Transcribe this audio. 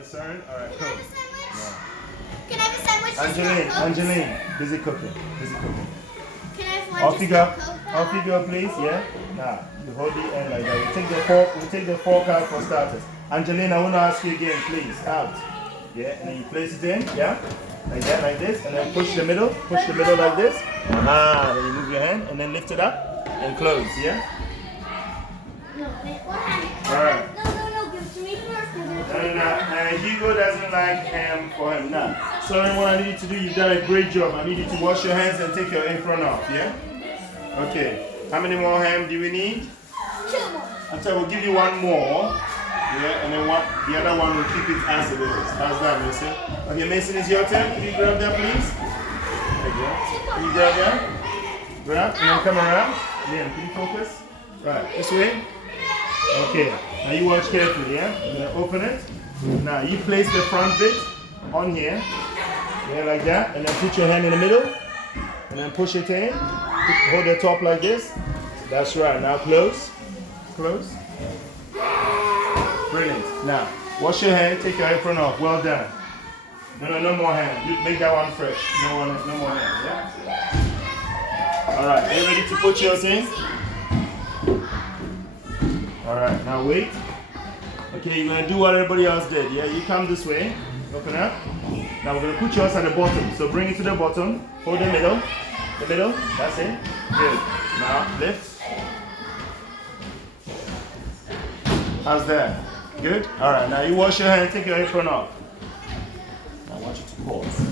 concerned? Alright, Can I cool. have a sandwich? No. Can I have a sandwich? Just no Coke? Angeline, busy cooking. Busy cooking. Can I have one Off just you no go. Coke? Off you go, please. Yeah? Now, you hold the end like that. We take the fork out for starters. Angeline, I want to ask you again, please. Out. Yeah? And then you place it in. Yeah? Like that, like this. And then push the middle. Push the middle like this. Aha. Then you move your hand and then lift it up and close. Yeah? No, wait, one hand. Alright. No, give it to me first. No. Hugo doesn't like ham for him. Now, so what I need you to do, you've done a great job. I need you to wash your hands and take your apron off, yeah? Okay. How many more ham do we need? 2 more. After we'll give you one more. Yeah, and then the other one will keep it as it is. How's that, Mason? Okay, Mason, it's your turn. Can you grab that, please? There you go. Can you grab that? Grab, and then come around. Liam, can you focus? Right, this way. Okay, now you watch carefully, yeah? I'm gonna open it. Now you place the front bit on here. Yeah, like that. And then put your hand in the middle. And then push it in. Hold the top like this. That's right. Now close. Close. Brilliant. Now, wash your hand, take your apron off. Well done. No more hand. You make that one fresh. No more hand, yeah? Alright, are you ready to put yours in? Alright, now wait. Okay, you're gonna do what everybody else did. Yeah, you come this way. Open up. Now we're gonna put yours at the bottom. So bring it to the bottom. Hold the middle. The middle. That's it. Good. Now lift. How's that? Good? Alright, now you wash your hand, take your apron off. I want you to pause.